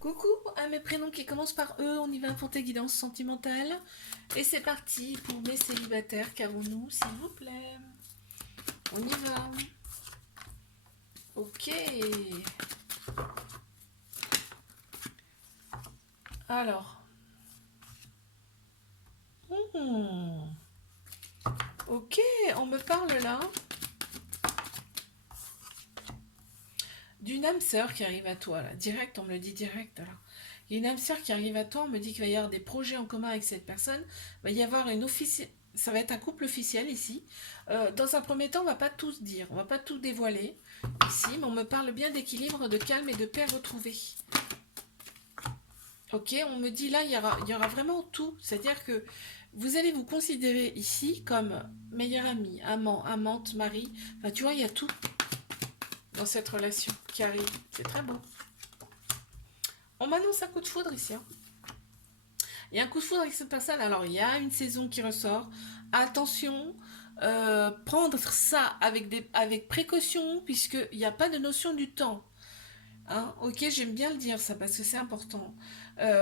Coucou à mes prénoms qui commencent par E, on y va pour tes guidances sentimentales. Et c'est parti pour mes célibataires, qu'avons-nous s'il vous plaît? On y va. Ok. Alors. Hmm. Ok, on me parle là d'une âme sœur qui arrive à toi là. Direct, on me le dit direct là. Il y a une âme sœur qui arrive à toi, on me dit qu'il va y avoir des projets en commun avec cette personne. Il va y avoir une officielle. Ça va être un couple officiel ici. Dans un premier temps, on va pas tout se dire, on va pas tout dévoiler ici, mais on me parle bien d'équilibre, de calme et de paix retrouvée. Ok, on me dit là, il y aura vraiment tout. C'est-à-dire que vous allez vous considérer ici comme meilleur ami, amant, amante, mari. Enfin, tu vois, il y a tout dans cette relation qui arrive. C'est très beau. On m'annonce un coup de foudre ici, hein. Il y a un coup de foudre avec cette personne. Alors, il y a une saison qui ressort. Attention, prendre ça avec précaution, puisqu'il n'y a pas de notion du temps. Hein, ok, j'aime bien le dire ça parce que c'est important.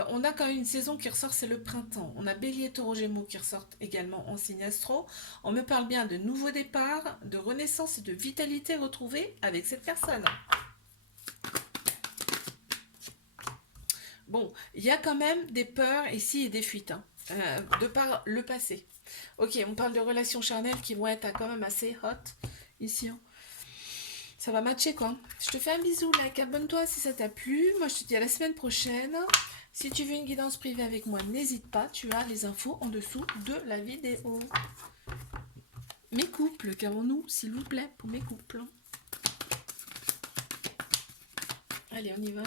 On a quand même une saison qui ressort, c'est le printemps. On a Bélier, Taureau, Gémeaux qui ressortent également en signe astro. On me parle bien de nouveaux départs, de renaissance et de vitalité retrouvée avec cette personne. Bon, il y a quand même des peurs ici et des fuites, hein, de par le passé. Ok, on parle de relations charnelles qui vont être quand même assez hot ici, hein. Ça va matcher quoi. Je te fais un bisou, like, abonne-toi si ça t'a plu. Moi je te dis à la semaine prochaine. Si tu veux une guidance privée avec moi, n'hésite pas, tu as les infos en dessous de la vidéo. Mes couples, qu'avons-nous s'il vous plaît pour mes couples? Allez, on y va.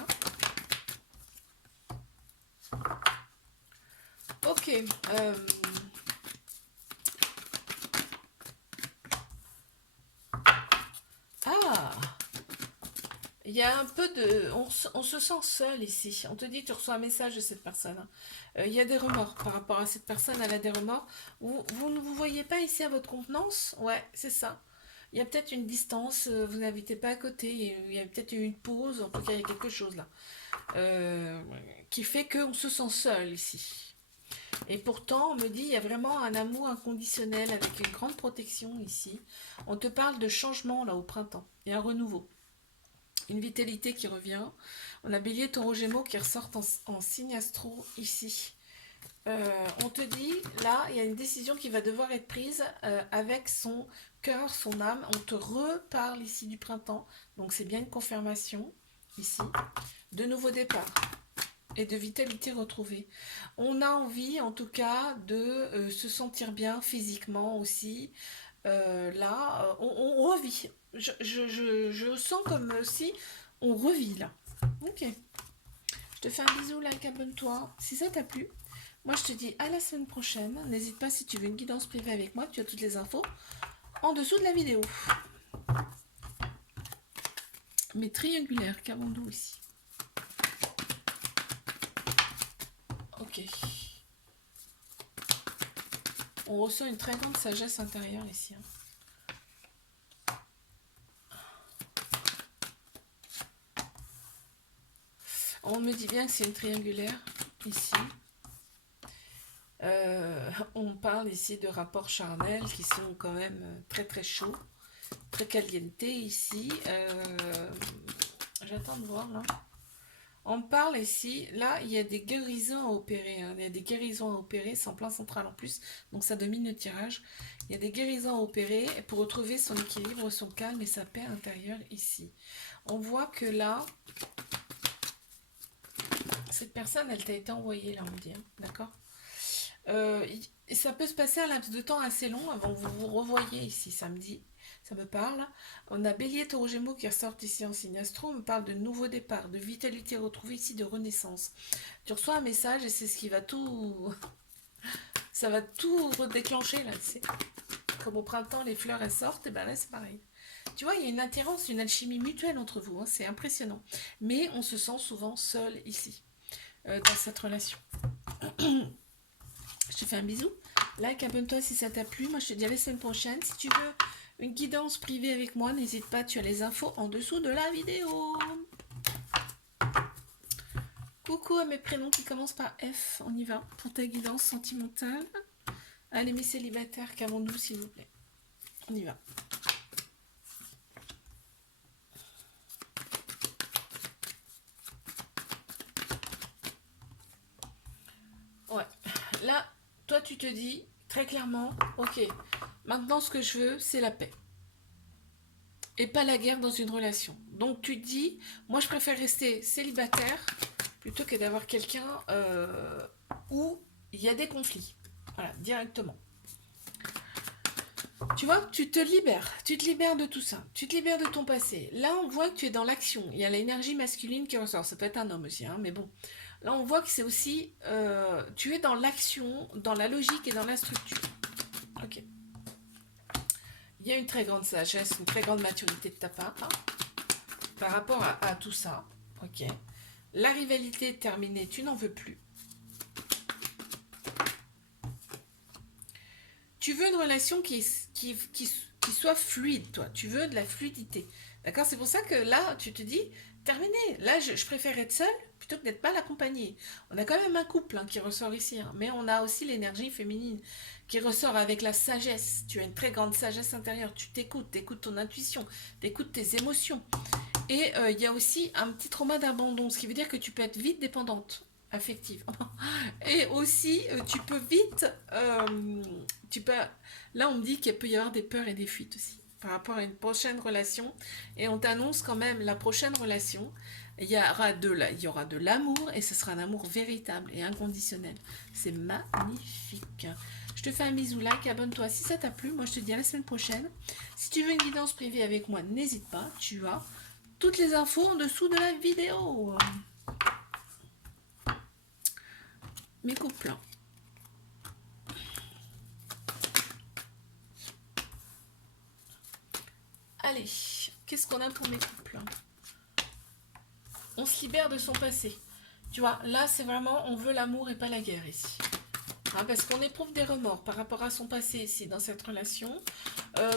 Ok. Ah, il y a un peu de... On se sent seul ici. On te dit, tu reçois un message de cette personne, hein. Il y a des remords par rapport à cette personne, elle a des remords. Vous ne vous voyez pas ici à votre contenance? Ouais, c'est ça. Il y a peut-être une distance, vous n'habitez pas à côté, il y a peut-être une pause, en tout cas il y a quelque chose là, euh, qui fait qu'on se sent seul ici. Et pourtant, on me dit, il y a vraiment un amour inconditionnel avec une grande protection ici. On te parle de changement là au printemps et un renouveau. Une vitalité qui revient. On a Bélier, Taureau, Gémeaux qui ressortent en signe astro ici. On te dit, là, il y a une décision qui va devoir être prise avec son cœur, son âme. On te reparle ici du printemps. Donc c'est bien une confirmation ici. De nouveaux départs et de vitalité retrouvée. On a envie, en tout cas, de se sentir bien physiquement aussi. Là, on revit. Je sens comme si on revit là. Ok. Je te fais un bisou, like, abonne-toi. Si ça t'a plu, moi je te dis à la semaine prochaine. N'hésite pas si tu veux une guidance privée avec moi, tu as toutes les infos en dessous de la vidéo. Mais triangulaire, qu'avons-nous ici? Ok. On ressent une très grande sagesse intérieure ici, hein. On me dit bien que c'est une triangulaire ici. On parle ici de rapports charnels qui sont quand même très très chauds, très caliente ici. J'attends de voir là. On parle ici, là il y a des guérisons à opérer, hein. Il y a des guérisons à opérer, c'est en plein central en plus, donc ça domine le tirage. Il y a des guérisons à opérer pour retrouver son équilibre, son calme et sa paix intérieure ici. On voit que là, cette personne, elle t'a été envoyée là, on dit, hein, d'accord. Euh, Ça peut se passer un laps de temps assez long avant que vous vous revoyez ici samedi. Ça me parle. On a Bélier, Taureau, Gémeaux qui ressortent ici en signe astro. On me parle de nouveau départ, de vitalité retrouvée ici, de renaissance. Tu reçois un message et c'est ce qui va tout... Ça va tout redéclencher là, tu sais. Comme au printemps, les fleurs elles sortent, et ben là c'est pareil. Tu vois, il y a une attirance, une alchimie mutuelle entre vous, hein, c'est impressionnant. Mais on se sent souvent seul ici, dans cette relation. Je te fais un bisou. Like, abonne-toi si ça t'a plu. Moi, je te dis à la semaine prochaine. Si tu veux une guidance privée avec moi, n'hésite pas, tu as les infos en dessous de la vidéo. beaucoup à mes prénoms qui commencent par F. On y va pour ta guidance sentimentale. Allez, mes célibataires, qu'avons-nous, s'il vous plaît? On y va. Ouais. Là, toi, tu te dis très clairement, ok, maintenant, ce que je veux, c'est la paix. Et pas la guerre dans une relation. Donc, tu te dis, moi, je préfère rester célibataire plutôt que d'avoir quelqu'un où il y a des conflits. Voilà, directement. Tu vois, tu te libères de tout ça, tu te libères de ton passé. Là, on voit que tu es dans l'action. Il y a l'énergie masculine qui ressort. Ça peut être un homme aussi, hein, mais bon. Là, on voit que c'est aussi, tu es dans l'action, dans la logique et dans la structure. Ok. Il y a une très grande sagesse, une très grande maturité de ta part, hein, par rapport à tout ça. Ok. La rivalité est terminée, tu n'en veux plus. Tu veux une relation qui soit fluide, toi. Tu veux de la fluidité. D'accord? C'est pour ça que là, tu te dis, terminé. Là, je préfère être seule plutôt que d'être mal accompagnée. On a quand même un couple hein, qui ressort ici. Hein, mais on a aussi l'énergie féminine qui ressort avec la sagesse. Tu as une très grande sagesse intérieure. Tu t'écoutes ton intuition, t'écoutes tes émotions. Et il y a aussi un petit trauma d'abandon, ce qui veut dire que tu peux être vite dépendante affective. Et aussi, tu peux vite... là, on me dit qu'il peut y avoir des peurs et des fuites aussi par rapport à une prochaine relation. Et on t'annonce quand même la prochaine relation. Il y aura de l'amour et ce sera un amour véritable et inconditionnel. C'est magnifique. Je te fais un bisou, like, abonne-toi si ça t'a plu. Moi, je te dis à la semaine prochaine. Si tu veux une guidance privée avec moi, n'hésite pas. Tu as toutes les infos en dessous de la vidéo. Mes couples. Allez, qu'est-ce qu'on a pour mes couples? On se libère de son passé. Tu vois, là, c'est vraiment, on veut l'amour et pas la guerre ici. Hein, parce qu'on éprouve des remords par rapport à son passé ici, dans cette relation.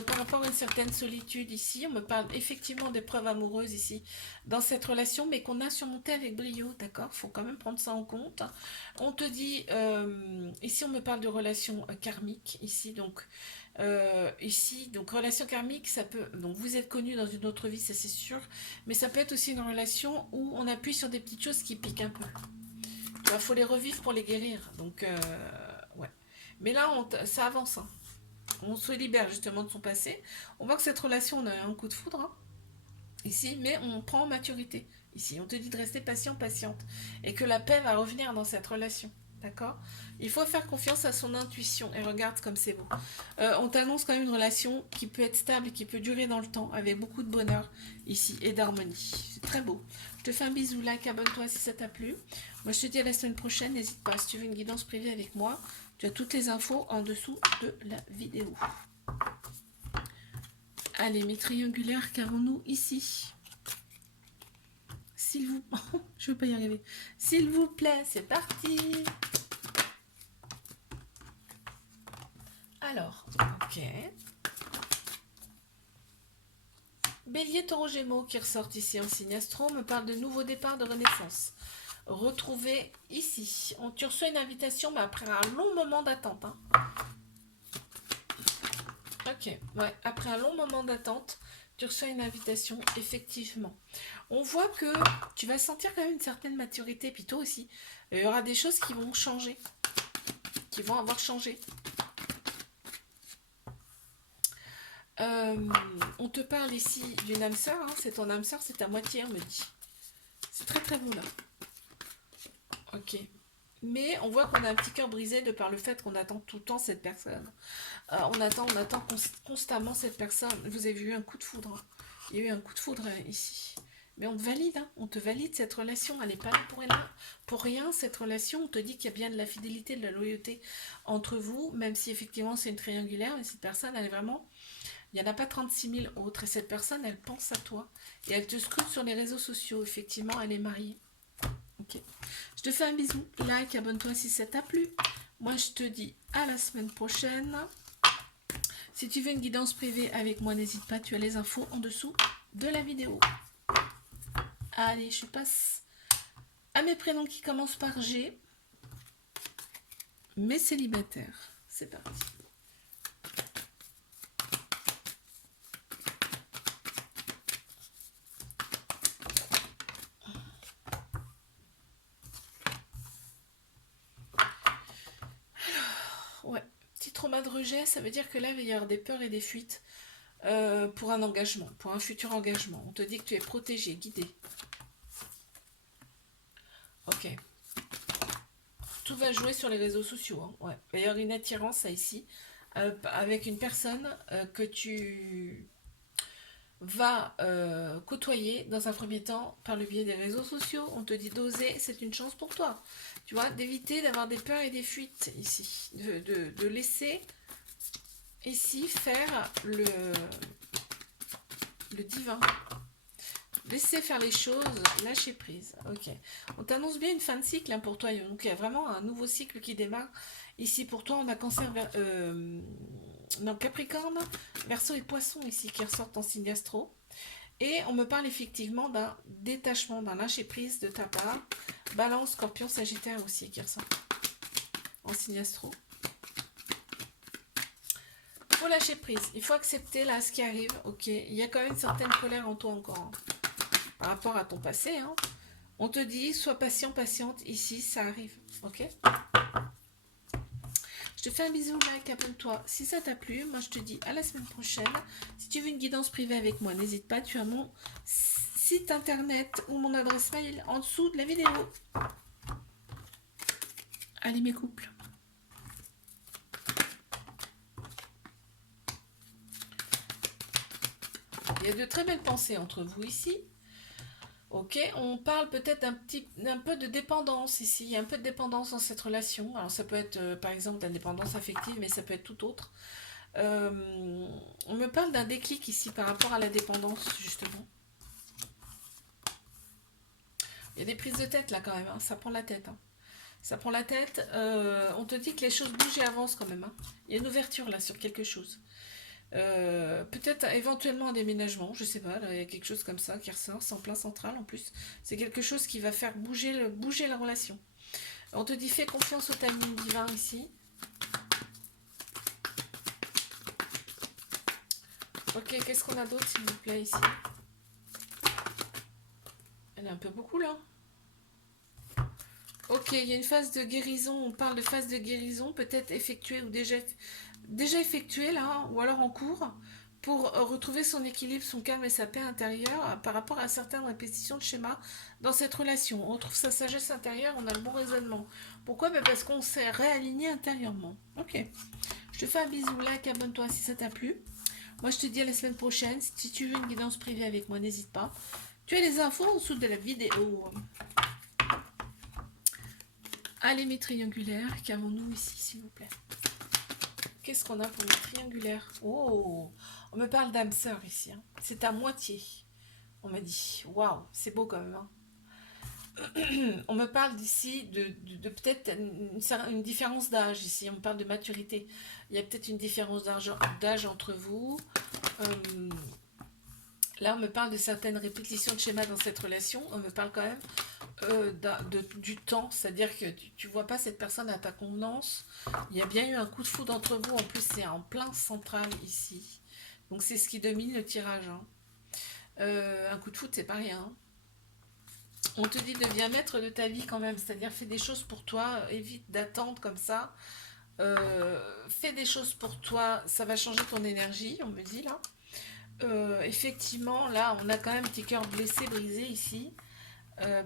Par rapport à une certaine solitude ici. On me parle effectivement d'épreuves amoureuses ici, dans cette relation, mais qu'on a surmonté avec brio, d'accord? Faut quand même prendre ça en compte. On te dit, ici, on me parle de relations karmiques, ici, donc... relation karmique, ça peut, donc vous êtes connu dans une autre vie, ça c'est sûr, mais ça peut être aussi une relation où on appuie sur des petites choses qui piquent un peu. Il faut les revivre pour les guérir, donc ouais. Mais là, ça avance, hein. On se libère justement de son passé. On voit que cette relation, on a un coup de foudre, hein, ici, mais on prend en maturité. Ici, on te dit de rester patient, patiente, et que la paix va revenir dans cette relation. D'accord? Il faut faire confiance à son intuition. Et regarde comme c'est beau. On t'annonce quand même une relation qui peut être stable et qui peut durer dans le temps, avec beaucoup de bonheur ici et d'harmonie. C'est très beau. Je te fais un bisou, like, abonne-toi si ça t'a plu. Moi, je te dis à la semaine prochaine. N'hésite pas, si tu veux une guidance privée avec moi, tu as toutes les infos en dessous de la vidéo. Allez, mes triangulaires, qu'avons-nous ici? S'il vous... je ne veux pas y arriver. S'il vous plaît, c'est parti. Alors, ok. Bélier, Taureau, Gémeaux qui ressortent ici en signe astro me parle de nouveau départ, de renaissance. Retrouvé ici. Tu reçois une invitation, mais après un long moment d'attente. Hein. Ok, ouais, après un long moment d'attente, tu reçois une invitation, effectivement. On voit que tu vas sentir quand même une certaine maturité, puis toi aussi. Il y aura des choses qui vont changer, qui vont avoir changé. On te parle ici d'une âme sœur, hein, c'est ton âme sœur, c'est ta moitié, on me dit. C'est très très beau là. Ok. Mais on voit qu'on a un petit cœur brisé de par le fait qu'on attend tout le temps cette personne. On attend constamment cette personne. Vous avez vu un coup de foudre. Hein. Il y a eu un coup de foudre ici. Mais on te valide, hein. On te valide cette relation. Elle n'est pas là pour rien, cette relation. On te dit qu'il y a bien de la fidélité, de la loyauté entre vous, même si effectivement c'est une triangulaire, mais cette personne, elle est vraiment... Il n'y en a pas 36 000 autres. Et cette personne, elle pense à toi. Et elle te scrute sur les réseaux sociaux. Effectivement, elle est mariée. Ok. Je te fais un bisou. Like, abonne-toi si ça t'a plu. Moi, je te dis à la semaine prochaine. Si tu veux une guidance privée avec moi, n'hésite pas. Tu as les infos en dessous de la vidéo. Allez, je passe à à mes prénoms qui commencent par G, mes célibataires. C'est parti. Ouais, petit trauma de rejet, ça veut dire que là, il va y avoir des peurs et des fuites pour un engagement, pour un futur engagement. On te dit que tu es protégé, guidé. Ok. Tout va jouer sur les réseaux sociaux. Hein. Ouais. Il va y avoir une attirance ici avec une personne que tu vas côtoyer dans un premier temps par le biais des réseaux sociaux. On te dit d'oser, c'est une chance pour toi. Tu vois, d'éviter d'avoir des peurs et des fuites ici. De laisser ici faire le divin. Laisser faire les choses, lâcher prise. Ok. On t'annonce bien une fin de cycle hein, pour toi. Donc il y a vraiment un nouveau cycle qui démarre. Ici pour toi, on a Cancer, non, Capricorne, Verseau et Poisson ici qui ressortent en signe astro. Et on me parle effectivement d'un détachement, d'un lâcher prise de ta part. Balance, Scorpion, Sagittaire aussi qui ressort en signe astro. Il faut lâcher prise. Il faut accepter là ce qui arrive. Ok. Il y a quand même une certaine colère en toi encore. Hein. Par rapport à ton passé, hein. On te dit, sois patient, patiente, ici, ça arrive, ok? Je te fais un bisou, like, abonne-toi. Si ça t'a plu, moi je te dis à la semaine prochaine. Si tu veux une guidance privée avec moi, n'hésite pas, tu as mon site internet ou mon adresse mail en dessous de la vidéo. Allez mes couples. Il y a de très belles pensées entre vous ici. Ok, on parle peut-être d'un peu de dépendance ici. Il y a un peu de dépendance dans cette relation. Alors ça peut être par exemple de la dépendance affective, mais ça peut être tout autre. On me parle d'un déclic ici par rapport à la dépendance, justement. Il y a des prises de tête là quand même, hein. Ça prend la tête. Hein. Ça prend la tête. On te dit que les choses bougent et avancent quand même. Hein. Il y a une ouverture là sur quelque chose. Peut-être éventuellement un déménagement, je sais pas, là, il y a quelque chose comme ça qui ressort, c'est en plein central en plus. C'est quelque chose qui va faire bouger la relation. On te dit fais confiance au timing divin ici. Ok, qu'est-ce qu'on a d'autre s'il vous plaît ici? Elle est un peu beaucoup là. Ok, il y a une phase de guérison, on parle de phase de guérison, peut-être effectuée ou déjà effectuée là, ou alors en cours, pour retrouver son équilibre, son calme et sa paix intérieure par rapport à certaines répétitions de schémas dans cette relation. On retrouve sa sagesse intérieure, on a le bon raisonnement. Pourquoi? Parce qu'on s'est réaligné intérieurement. Ok, je te fais un bisou, like, abonne-toi si ça t'a plu. Moi je te dis à la semaine prochaine, si tu veux une guidance privée avec moi, n'hésite pas. Tu as les infos en dessous de la vidéo. Allez mes triangulaires, qu'avons-nous ici s'il vous plaît? Qu'est-ce qu'on a pour les triangulaires? Oh, on me parle d'âme sœur ici. Hein. C'est à moitié. On m'a dit, waouh, c'est beau quand même. Hein. On me parle d'ici de peut-être une différence d'âge ici. On me parle de maturité. Il y a peut-être une différence d'âge entre vous. Là, on me parle de certaines répétitions de schémas dans cette relation. On me parle quand même du temps, c'est-à-dire que tu vois pas cette personne à ta convenance. Il y a bien eu un coup de foudre entre vous, en plus c'est en plein central ici. Donc c'est ce qui domine le tirage. Hein. Un coup de foudre, c'est pas rien. Hein. On te dit deviens maître de ta vie quand même, c'est-à-dire fais des choses pour toi, évite d'attendre comme ça. Fais des choses pour toi, ça va changer ton énergie, on me dit là. Effectivement, là, on a quand même un petit cœur blessé, brisé ici.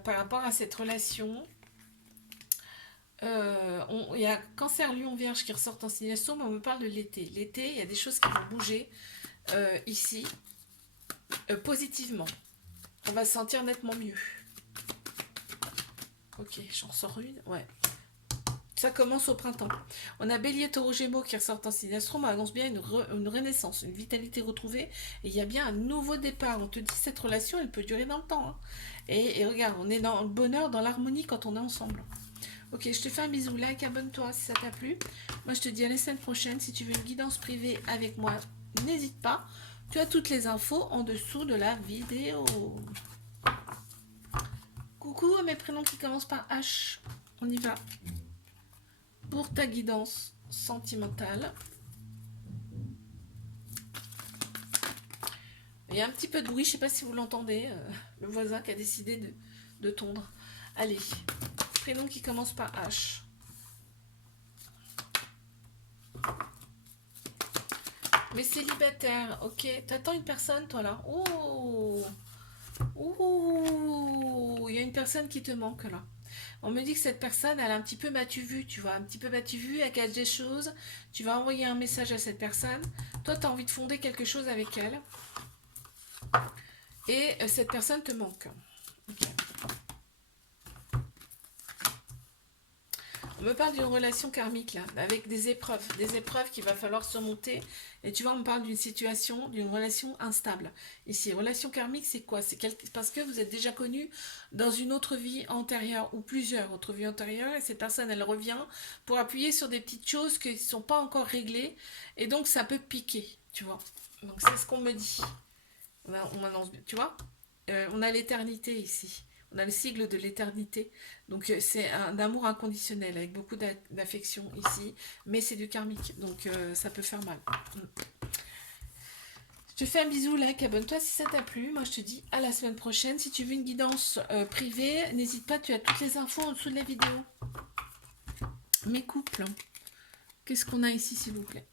Par rapport à cette relation. Il y a Cancer, Lion, Vierge qui ressortent en signe astro, mais on me parle de l'été. L'été, il y a des choses qui vont bouger ici, positivement. On va se sentir nettement mieux. Ok, j'en sors une. Ouais. Ça commence au printemps. On a Bélier, Taureau, Gémeaux qui ressortent en signe astro, mais annonce bien une renaissance, une vitalité retrouvée. Et il y a bien un nouveau départ. On te dit cette relation, elle peut durer dans le temps. Hein. Et regarde, on est dans le bonheur, dans l'harmonie quand on est ensemble. Ok, je te fais un bisou, like, abonne-toi si ça t'a plu. Moi, je te dis à la semaine prochaine. Si tu veux une guidance privée avec moi, n'hésite pas. Tu as toutes les infos en dessous de la vidéo. Coucou. beaucoup à mes prénoms qui commencent par H. On y va. Pour ta guidance sentimentale. Il y a un petit peu de bruit, je ne sais pas si vous l'entendez. Le voisin qui a décidé de tondre. Allez, prénom qui commence par H. Mais célibataire, ok. T'attends une personne, toi, là. Oh, oh, il y a une personne qui te manque, là. On me dit que cette personne, elle a un petit peu m'as-tu vu, tu vois, un petit peu m'as-tu vu, elle cache des choses. Tu vas envoyer un message à cette personne. Toi, tu as envie de fonder quelque chose avec elle. Et cette personne te manque. Okay. On me parle d'une relation karmique, là, avec des épreuves qu'il va falloir surmonter. Et tu vois, on me parle d'une situation, d'une relation instable. Ici, relation karmique, c'est quoi? C'est parce que vous êtes déjà connu dans une autre vie antérieure, ou plusieurs autres vies antérieures, et cette personne, elle revient pour appuyer sur des petites choses qui ne sont pas encore réglées, et donc ça peut piquer, tu vois. Donc c'est ce qu'on me dit. On annonce, tu vois, on a l'éternité ici. On a le sigle de l'éternité. Donc c'est un amour inconditionnel avec beaucoup d'affection ici. Mais c'est du karmique. Donc ça peut faire mal. Je te fais un bisou, like, abonne-toi si ça t'a plu. Moi je te dis à la semaine prochaine. Si tu veux une guidance privée, n'hésite pas, tu as toutes les infos en dessous de la vidéo. Mes couples. Qu'est-ce qu'on a ici s'il vous plaît?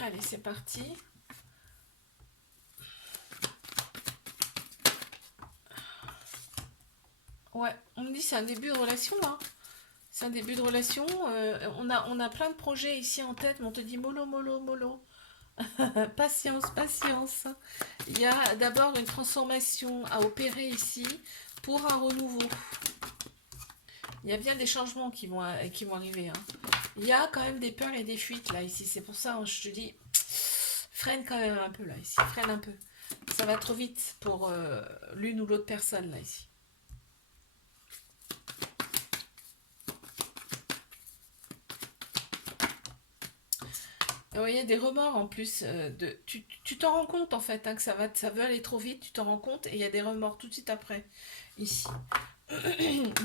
Allez, c'est parti. Ouais, on me dit c'est un début de relation là. C'est un début de relation. On a plein de projets ici en tête, mais on te dit mollo, mollo, mollo. Patience, patience. Il y a d'abord une transformation à opérer ici pour un renouveau. Il y a bien des changements qui vont arriver. Hein. Il y a quand même des peurs et des fuites là ici. C'est pour ça que je te dis, freine quand même un peu là ici. Freine un peu. Ça va trop vite pour l'une ou l'autre personne là ici. Oui, il y a des remords en plus. Tu t'en rends compte en fait hein, que ça veut aller trop vite, tu t'en rends compte et il y a des remords tout de suite après, ici.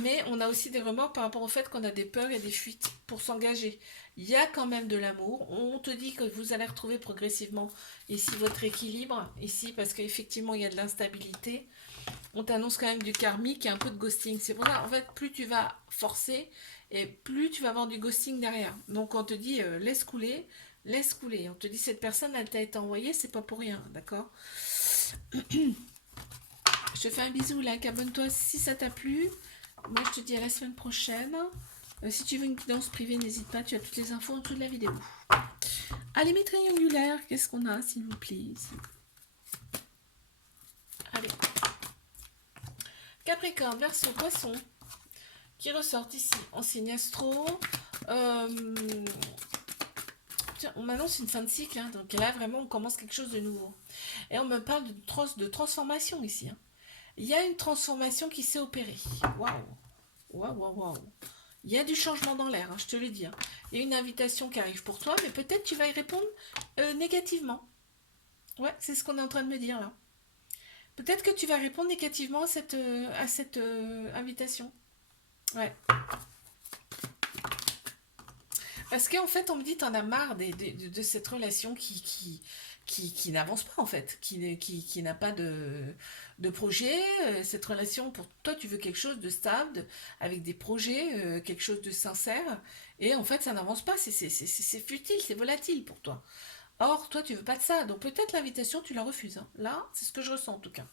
Mais on a aussi des remords par rapport au fait qu'on a des peurs et des fuites pour s'engager. Il y a quand même de l'amour. On te dit que vous allez retrouver progressivement ici votre équilibre, ici parce qu'effectivement il y a de l'instabilité. On t'annonce quand même du karmique et un peu de ghosting. C'est pour ça, en fait, plus tu vas forcer et plus tu vas avoir du ghosting derrière. Donc on te dit laisse couler. Laisse couler. On te dit cette personne, elle t'a été envoyée, c'est pas pour rien, d'accord? Je te fais un bisou, like, abonne-toi si ça t'a plu. Moi, je te dis à la semaine prochaine. Si tu veux une guidance privée, n'hésite pas, tu as toutes les infos en dessous de la vidéo. Allez, mes triangulaires, qu'est-ce qu'on a, s'il vous plaît ici? Allez. Capricorne, Verseau, Poisson, qui ressortent ici en signe astro. On m'annonce une fin de cycle, hein, donc là vraiment on commence quelque chose de nouveau. Et on me parle de transformation ici. Hein. Il y a une transformation qui s'est opérée. Waouh, waouh, waouh, waouh. Il y a du changement dans l'air, hein, je te le dis. Hein. Il y a une invitation qui arrive pour toi, mais peut-être tu vas y répondre négativement. Ouais, c'est ce qu'on est en train de me dire là. Peut-être que tu vas répondre négativement à cette invitation. Ouais. Parce qu'en fait, on me dit, t'en as marre de cette relation qui n'avance pas, en fait, qui n'a pas de projet. Cette relation, pour toi, tu veux quelque chose de stable, avec des projets, quelque chose de sincère. Et en fait, ça n'avance pas, c'est futile, c'est volatile pour toi. Or, toi, tu veux pas de ça. Donc peut-être l'invitation, tu la refuses. Hein. Là, c'est ce que je ressens, en tout cas.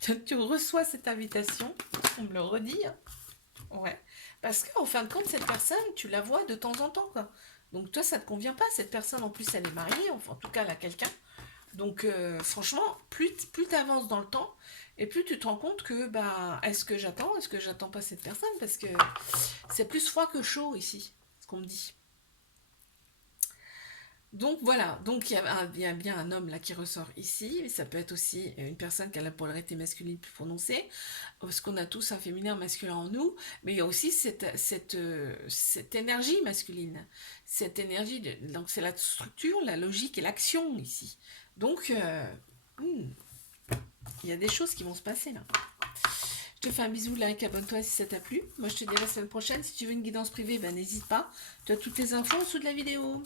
Tu reçois cette invitation, on me le redit, hein. Ouais. Parce qu'en fin de compte, cette personne, tu la vois de temps en temps, quoi. Donc toi, ça te convient pas. Cette personne, en plus, elle est mariée, enfin, en tout cas, elle a quelqu'un. Donc franchement, plus tu avances dans le temps, et plus tu te rends compte que, bah, est-ce que j'attends pas cette personne? Parce que c'est plus froid que chaud ici, ce qu'on me dit. Donc voilà, donc il y a bien un homme là qui ressort ici, mais ça peut être aussi une personne qui a la polarité masculine plus prononcée, parce qu'on a tous un féminin un masculin en nous, mais il y a aussi cette énergie masculine, cette énergie, donc c'est la structure, la logique et l'action ici. Donc il y a des choses qui vont se passer là. te fais un bisou, like, abonne-toi si ça t'a plu. Moi, je te dis à la semaine prochaine. Si tu veux une guidance privée, ben, n'hésite pas. Tu as toutes les infos en dessous de la vidéo.